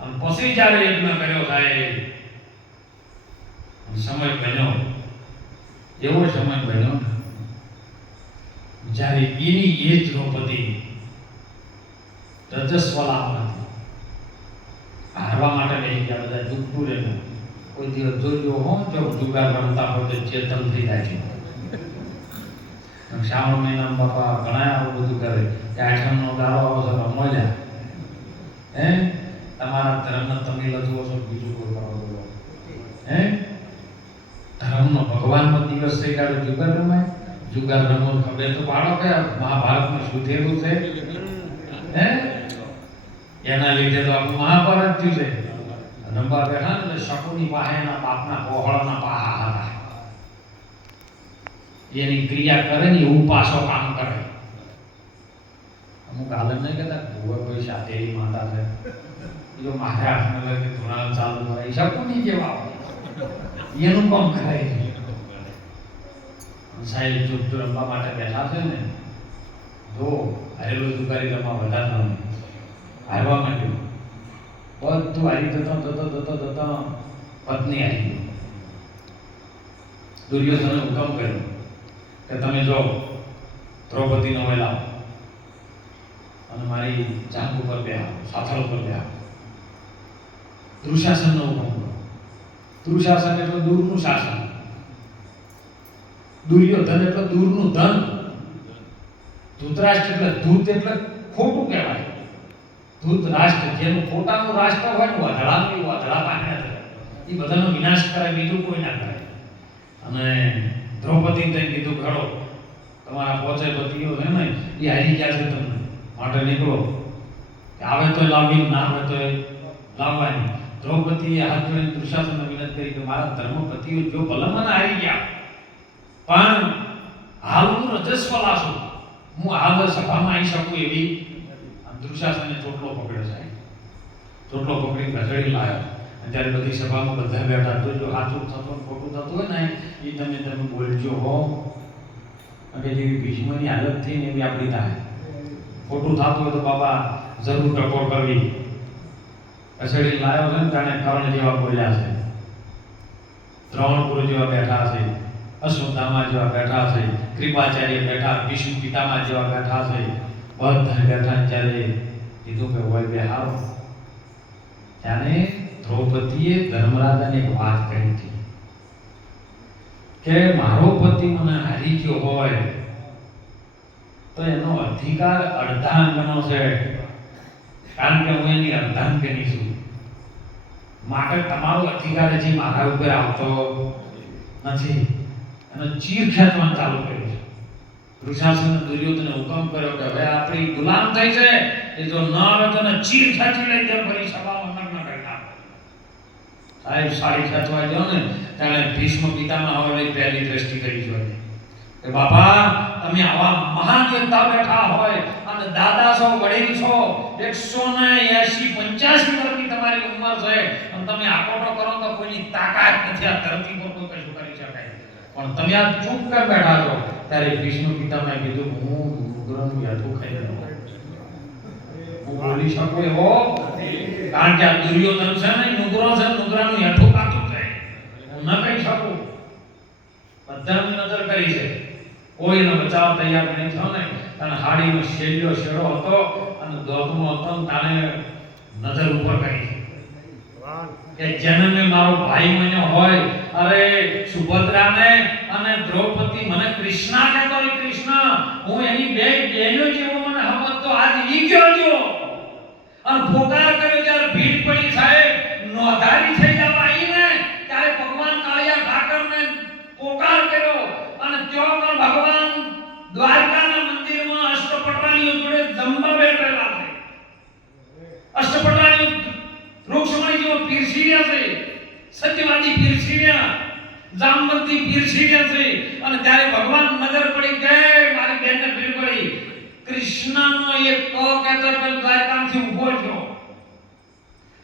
અને પછી જ્યારે યજ્ઞ કર્યો થાય સમય બન્યો એવો સમય બન્યો જ્યારે એની એ દ્રૌપદી રજસ્વલા હતી હારવા માટે બેસી ગયા બધા જુગતું રહેવું. કોઈ દિવસ જોજો હો, જો જુગાર રમતા હોય તો ચેતન થઈ જાય છે. શ્રાવણ મહિનામાં બાપા ઘણા આવું બધું કરે કે આઠમનો દાડો આવશે રમવા જા. તમારા ધર્મનો તમે લખો છો, બીજું કોઈ કરો બોલો. ધર્મનો ભગવાનનો દિવસ થઈ કાઢો જુગાર રમાય. જુગાર રમો ખબર તો પાડો કે મહાભારતમાં શું થયેલું છે. એના લીધે તો આપણું મહાભારત થયું છે. રંબા બેઠા ને એટલે શકુની પાસે એના બાપના કોહળના પાહા હતા. એની ક્રિયા કરે ને એવું પાછો કામ કરે. અમુક હાલત નહીં કહેતા ભૂવા કોઈ સાતેરી માતા છે, જો મારે હાથને લગે ધોરણ ચાલુ કરે શકુની જેવા એનું કામ કરાય છે. સાહેબ ચૂપ રમવા માટે બેઠા છે ને, જો હારેલું જુગારી રમવા વધારે નહીં હારવા માંડ્યું. બધું હારી જતો પત્ની આવી ગઈ. દુર્યોધને હુકમ કર્યો કે તમે જો દ્રૌપદીનો વય લાવો અને મારી જાંઘ ઉપર બેહાવો, સાથળ ઉપર બેહાવો. દુશાસનનો હુકમ કર્યો. દુશાસન એટલે દૂરનું શાસન, દુર્યોધન એટલે દૂરનું ધન, ધૃતરાષ્ટ્ર એટલે ધૂત એટલે ખોટું કહેવાય. ધૂત રાષ્ટ્ર જેનું પોતાનું રાષ્ટ્ર હોય ને વાધળાનું વાધળા પાને એ બધાનો વિનાશ કરે, બીજું કોઈ ના કરે. અને દ્રૌપદી તઈ કીધું ઘડો તમારા પોચે પતિઓ છે ને એ હારી ગયા છે, તમને માટે નીકળો. આવે તો લાવવી, ના આવે તો લાવવાની. દ્રૌપદીએ હાથ જોડીને દુશાસનને વિનંતી કરી કે મારા ધર્મપતિઓ જો ભલામણ હારી ગયા, પણ હાલ હું રજસ્વ લાશું, હું હાલ સભામાં આવી શકું એવી. દુશાસને ચોટલો પકડ્યો સાહેબ, ચોટલો પકડી ઘસડી લાવ્યો. ત્યારે બધી સભામાં બધા બેઠા, તો જો સાચું થતું ખોટું થતું હોય ને એ તમે બોલજો હો. અને જેવી ભીષ્મની હાલત થઈ ને એવી આપણી થાય. ખોટું થતું હોય તો બાબા જરૂર ટકોર કરવી. ઘસડી લાવ્યો છે ને જાણે કર્ણ જેવા બોલ્યા છે, દ્રોણપુર જેવા બેઠા છે, અશ્વત્થામા જેવા બેઠા છે, કૃપાચાર્ય બેઠા, ભીષ્મ પિતામહ જેવા બેઠા છે. બધા બેઠા ત્યારે કીધું કે હોય બેહારો. ત્યારે દ્રૌપદીએ ધર્મરાજાને એક વાત કહી હતી કે મારો પતિ મને હારી ગયો હોય તો એનો અધિકાર અર્ધાંગનો છે, કારણ કે હું એની અર્ધાંગની છું. માટે તમારો અધિકાર હજી મારા ઉપર આવતો નથી. એનો ચીર ખેંચવાનું ચાલુ કર્યું છે. દુશાસન દુર્યોધને હુકમ કર્યો કે હવે આપણી ગુલામ થઈ છે, એ જો ન આવે તો ચીર ખેંચી લઈ જાય, ફરી સભામાં નગ્ન કરી નાખો. સાહેબ સાડી ખેંચવા ગયો ને ત્યારે ભીષ્મ પિતામહ હવે પહેલી દ્રષ્ટિ કરી જોઈએ કે બાપા તમે આવા મહાન યોદ્ધા બેઠા હોય અને દાદા છો, વડીલ છો, 180 85 વર્ષની તમારી ઉંમર છે અને તમે આકોટો કરો તો કોઈની તાકાત નથી આ ધરતી પર કોઈ કશું કરી શકાય. પણ તમે આ ચૂપ કર બેઠા છો. ત્યારે ભીષ્મ પિતામહે કીધું હું નુગ્રહનું યાઠું ખાઈ રહ્યો, હું બોલી શકું એવો, કારણ કે આ દુર્યોધન છે ને નુગ્રહ છે, નુગ્રહનું યાઠું ખાતું છે, હું ન કહી શકું. બધાની નજર કરી છે, કોઈનો બચાવ તૈયાર નહીં થયો ને. કારણ હાડીનો શેલ્યો શેડો હતો અને દોધનો હતો ને તાણે નજર ઉપર કરી કે જેને મારો ભાઈ માન્યો હોય. અરે સુભદ્રાને અને દ્રૌપદી મને કૃષ્ણા કહેતો હોય, કૃષ્ણ હું એની બે બહેનો જેવો મને સમજતો, આજ ઈ ગયો જો અને પોકાર કર્યો. જ્યારે ભીડ પડી સાહેબ નોધારી થઈ જવા આવીને ત્યારે ભગવાન કાળિયા ઠાકરને પોકાર કર્યો અને ત્યો પણ ભગવાન દ્વારકાના મંદિરમાં અષ્ટપટરાણીઓ જોડે જમવા બેઠેલા છે. અષ્ટપટરાણીઓ રૂક્ષ્મણી જેવો પીરસી રહ્યા છે, સત્યવાદી પીરસી રહ્યા, જામવંતી પીરસી રહ્યા છે. અને ત્યારે ભગવાન નજર પડી કે મારી બેનને ભીડ પડી, કૃષ્ણનો એક ક કહેતો પેલ દ્વારકાથી ઊભો થયો,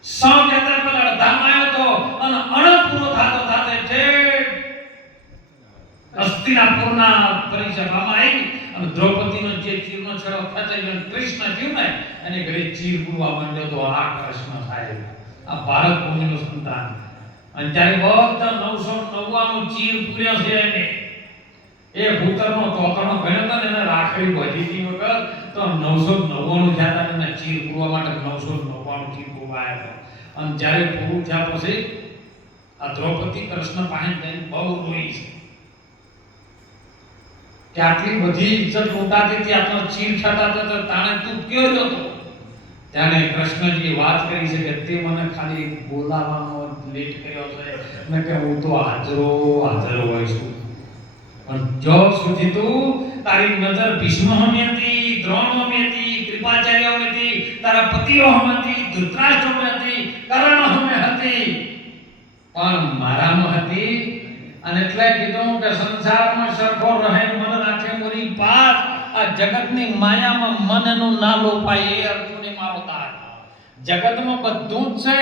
સ કહેતો પેલ અડધામાં આવ્યો તો અને અણદ પૂરો થાતો થાતે ઠેઠ હસ્તિનાપુરના પરિસરમાં આવી અને દ્રૌપદીનો જે ચીરનો છેડો ખેંચાઈ કૃષ્ણ થયું ને એને ઘરે ચીર પૂરવા માંડ્યો તો આ કૃષ્ણ સાહેબ, આ ભારત ભૂમિનું સંતાન. અને ત્યારે બધા 999 ચીર પૂર્યા છે એને. એ ભૂતરનો તોતરનો ગણ્યો તો ને એને રાખડી બધી વખત તો 999 થયા હતા. એને ચીર પૂરવા માટે 999 ચીર પૂરવા આવ્યા. અને જ્યારે પૂરું થયા પછી આ દ્રૌપદી કૃષ્ણ પાસે જઈને બહુ રોઈ છે કે આટલી બધી ઇજ્જત લૂંટાતી હતી, આટલો ચીર છટાતો તો તાણે તું કયો જ હતો? ત્યારે કૃષ્ણજીએ વાત કરી છે કે તે મને ખાલી બોલાવવાનો લેટ કર્યો છે ને કે હું તો હાજર હોય છું, પણ જો સુધી તું તારી નજર ભીષ્મની હતી, દ્રોણની હતી, કૃપાચાર્યની હતી, તારા પતિઓની હતી, ધૃતરાષ્ટ્રની હતી, કર્ણની હતી, પણ મારામાં હતી. અને એટલે કીધું કે સંસારમાં સરખો રહે મન રાખે મોરી પાસ, આ જગતની માયામાં મન એનું ના લોપાય એ અર્જુને મારો તાર. જગતમાં બધું જ છે,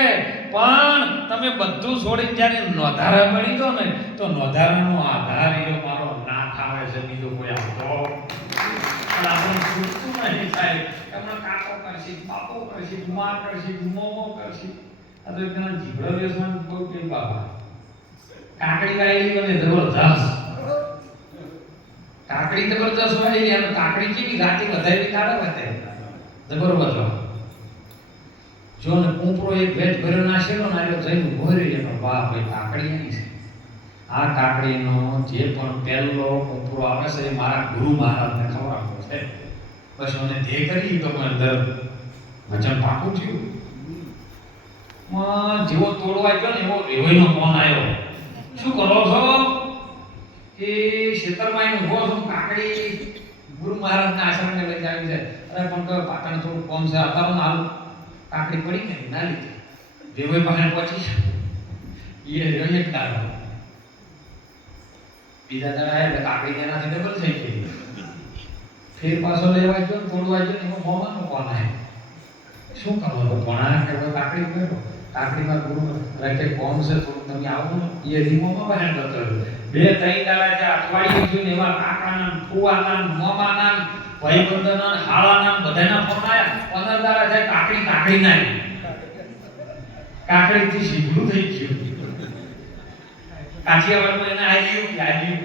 પણ તમે બધું છોડીને જ્યારે નોધારા બની દો ને તો નોધારાનો આધાર એ મારો નાથ આવે છે, બીજો કોઈ આવતો પણ આપણે છૂટતું નહીં સાહેબ. એમનો કાકો કરશી, બાપો કરશી, મા કરશી, મોમો કરશી. આ તો એકદમ જીભડો વ્યસન બહુ કે બાબા કાકડી વાળી અને જબરદસ્ત કાકડી જબરદસ્ત વાળી અને કાકડી કેવી રાતે વધારી કાઢે વતે જબરદસ્ત જો ને કૂપરો એક ભેજ ભર્યો નાખેલો ને આલ્યો જઈને ઉભો રહી એનો વાહ ભાઈ કાકડી નહીં છે. આ કાકડીનો જે પણ પહેલો કૂપરો આવે છે એ મારા ગુરુ મહારાજને ખવડાવવો છે. બસ મને ધે કરી તો મને અંદર વચન પાકું થયું. જેવો તોડવા ગયો ને એવો રેવઈનો ફોન આવ્યો. શું કરો છો? એ ક્ષેત્રમાં એને ઉભો છું, કાકડી ગુરુ મહારાજના આશ્રમને લઈ આવી છે. અરે પણ તો પાટણ થોડું કોમ છે, અતારું હાલ કાકડી પડી ને ના લીધી. રેવઈ પાસે પહોંચી એ રેવઈ એક દાડો બીજા દાડા એટલે કાકડી તેનાથી ડબલ થઈ ગઈ. ફેર પાછો લેવા ગયો ને તોડવા ગયો ને એમાં મોમાનો કોણ આવ્યો. શું કરો તો ભણા કે કાકડી કર્યો કાકડીમાં ગુરુ કે કોમ છે થોડું તમે આવો ને એ રીમોમાં બહાર કરતો બે ત્રણ દાડા જે અઠવાડિયું જોઈને એવા કાકાના ફુવાના મોમાના ભાઈબંધના હાળાના બધાના ફોન આવ્યા. 15 દાડા જાય કાકડી ના કાકડીથી શીઘ્રું થઈ ગયું. કાઠિયાવાડમાં એને આવ્યું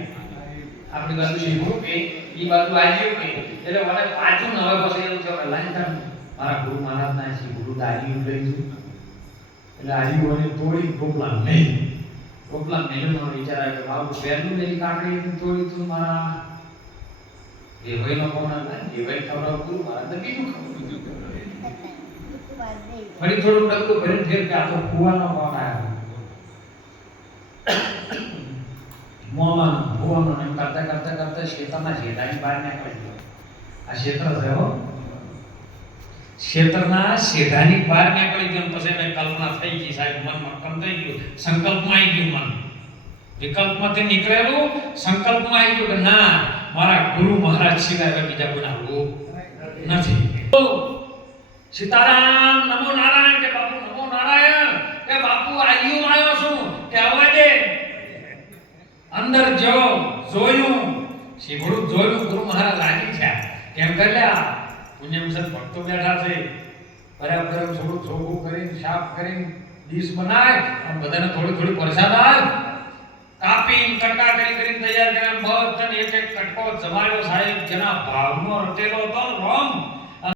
આપણી બાજુ શીઘ્રું કે એ બાજુ આવ્યું કે એટલે મને પાછું ન હવે પછી એવું થયું લાઈન મારા ગુરુ મહારાજના શીઘ્રું દાર્યું લઈ ગયું. એટલે આજીવોને તોડી ગોપલા નહીં મેળવવાનો વિચાર આવ્યો કે બાબુ પહેલું મેરી કાકડી તોડી તું મારા એ ભાઈનો કોણ હતા એ ભાઈ ખવડાવ ગુરુ મહારાજ બીજું ફરી થોડું ડગલું ભરીને ફેર કે આ તો ફુવાનો કોણ આવ્યો મોમાં ફુવાનો એમ કરતા ક્ષેત્રના શેઠાની બહાર નીકળી ગયો. આ ક્ષેત્ર છે હો ક્ષેત્રના શેઠાની બહાર નીકળી ગયો. પછી એને કલ્પના થઈ ગઈ સાહેબ, મનમાં કમ થઈ ગયું, સંકલ્પમાં આવી ગયું. મન વિકલ્પમાંથી નીકળેલું સંકલ્પમાં આવી ગયું કે ના મારા ગુરુ મહારાજ સિવાય બીજા કોઈ આવું નથી. સીતારામ નમો નારાયણ કે બાપુ નમો નારાયણ કે બાપુ આયુ આવ્યો છું કે આવવા દે. અંદર જો જોયું શીઘડું જોયું ગુરુ મહારાજ રાજી થયા. કેમ કર્યા પુણ્યમસન ભક્તો બેઠા છે, બરાબર થોડું ચોખ્ખું કરીને સાફ કરીને ડીશ બનાય અને બધાને થોડી પ્રસાદ આપ કાપીને કટકા કરીને તૈયાર કર્યા. બધાને એક કટકો જમાડ્યો સાહેબ. જેના ભાવનો રટેલો હતો રોમ